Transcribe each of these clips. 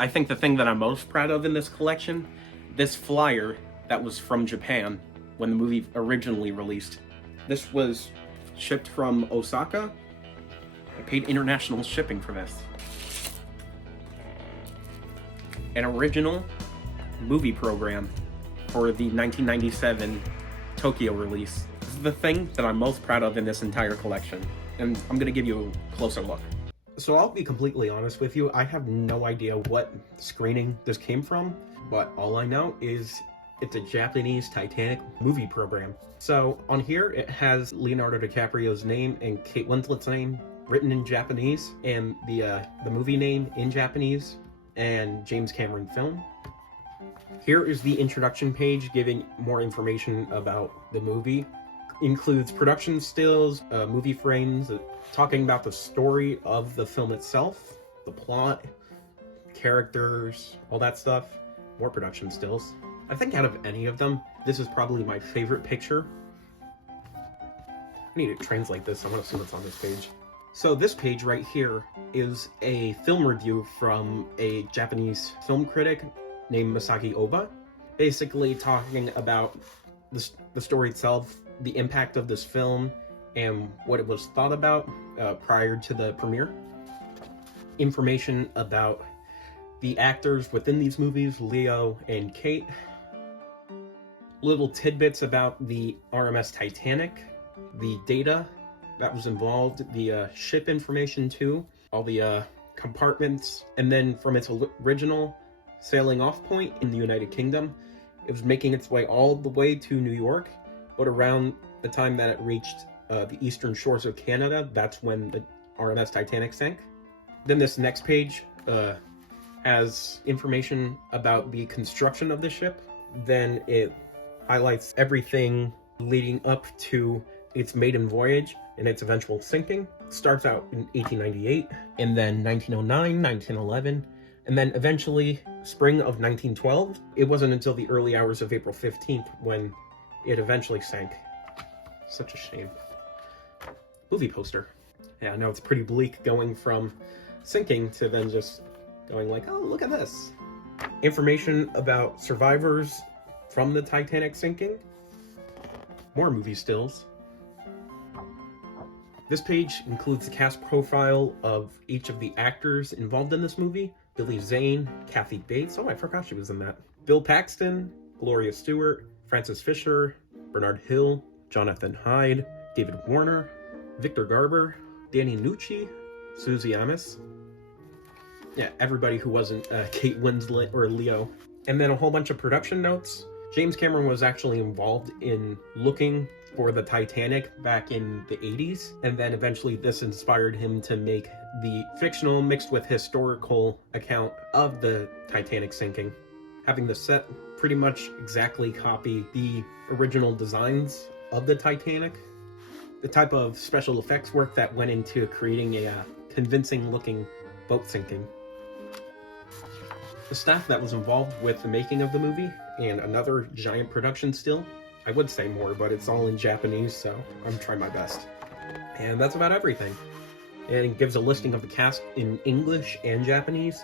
I think the thing that I'm most proud of in this collection, this flyer that was from Japan when the movie originally released. This was shipped from Osaka. I paid international shipping for this. An original movie program for the 1997 Tokyo release. This is the thing that I'm most proud of in this entire collection, and I'm gonna give you a closer look. So I'll be completely honest with you, I have no idea what screening this came from, but all I know is it's a Japanese Titanic movie program. So on here, it has Leonardo DiCaprio's name and Kate Winslet's name written in Japanese, and the movie name in Japanese, and James Cameron film. Here is the introduction page giving more information about the movie. Includes production stills, movie frames, talking about the story of the film itself, the plot, characters, all that stuff. More production stills. I think out of any of them, this is probably my favorite picture. I need to translate this, I want to see what's on this page. So this page right here is a film review from a Japanese film critic named Masaki Oba, basically talking about the story itself, the impact of this film, and what it was thought about prior to the premiere. Information about the actors within these movies, Leo and Kate. Little tidbits about the RMS Titanic, the data that was involved, the ship information too, all the compartments, and then from its original sailing off point in the United Kingdom, it was making its way all the way to New York, but around the time that it reached the eastern shores of Canada, that's when the RMS Titanic sank. Then this next page has information about the construction of the ship. Then it highlights everything leading up to its maiden voyage and its eventual sinking. It starts out in 1898, and then 1909, 1911, and then eventually spring of 1912. It wasn't until the early hours of April 15th when it eventually sank. Such a shame. Movie poster. Yeah, I know it's pretty bleak going from sinking to then just going like, oh, look at this. Information about survivors from the Titanic sinking. More movie stills. This page includes the cast profile of each of the actors involved in this movie. Billy Zane, Kathy Bates, oh I forgot she was in that. Bill Paxton, Gloria Stewart, Francis Fisher, Bernard Hill, Jonathan Hyde, David Warner, Victor Garber, Danny Nucci, Susie Amis. Yeah, everybody who wasn't Kate Winslet or Leo. And then a whole bunch of production notes. James Cameron was actually involved in looking for the Titanic back in the 80s, and then eventually this inspired him to make the fictional mixed with historical account of the Titanic sinking, having the set pretty much exactly copy the original designs of the Titanic, the type of special effects work that went into creating a convincing looking boat sinking. The staff that was involved with the making of the movie, and another giant production still. I would say more, but it's all in Japanese, so I'm trying my best. And that's about everything. And it gives a listing of the cast in English and Japanese.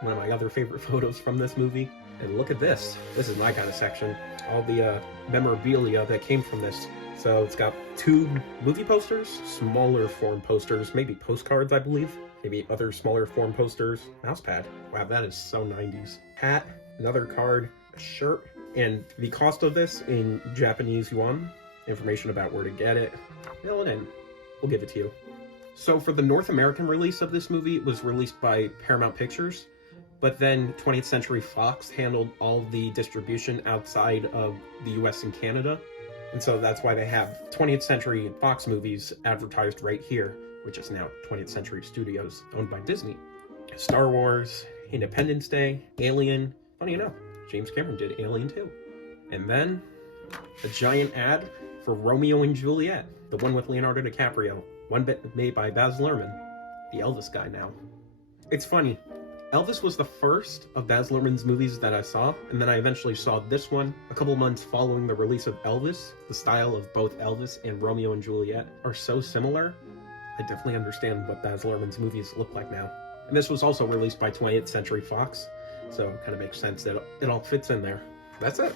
One of my other favorite photos from this movie. And look at this. This is my kind of section. All the memorabilia that came from this. So it's got 2 movie posters, smaller form posters, maybe postcards, I believe. Maybe other smaller form posters. Mousepad. Wow, that is so 90s. Hat, another card, a shirt, and the cost of this in Japanese yuan, information about where to get it, fill it in. We'll give it to you. So for the North American release of this movie, it was released by Paramount Pictures, but then 20th Century Fox handled all the distribution outside of the US and Canada. And so that's why they have 20th Century Fox movies advertised right here, which is now 20th Century Studios, owned by Disney. Star Wars, Independence Day, Alien. Funny enough, James Cameron did Alien too. And then a giant ad for Romeo and Juliet, the one with Leonardo DiCaprio, one bit made by Baz Luhrmann, the Elvis guy now. It's funny, Elvis was the first of Baz Luhrmann's movies that I saw, and then I eventually saw this one a couple months following the release of Elvis. The style of both Elvis and Romeo and Juliet are so similar. I definitely understand what Baz Luhrmann's movies look like now. And this was also released by 20th Century Fox, so it kind of makes sense that it all fits in there. That's it.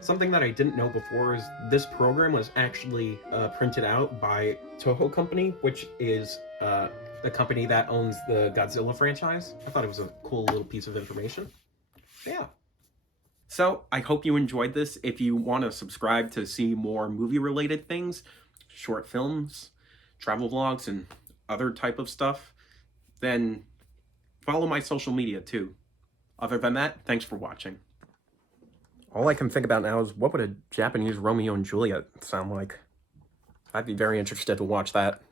Something that I didn't know before is this program was actually printed out by Toho Company, which is the company that owns the Godzilla franchise. I thought it was a cool little piece of information. Yeah. So I hope you enjoyed this. If you want to subscribe to see more movie-related things, short films, travel vlogs, and other type of stuff, then follow my social media too. Other than that, thanks for watching. All I can think about now is what would a Japanese Romeo and Juliet sound like? I'd be very interested to watch that.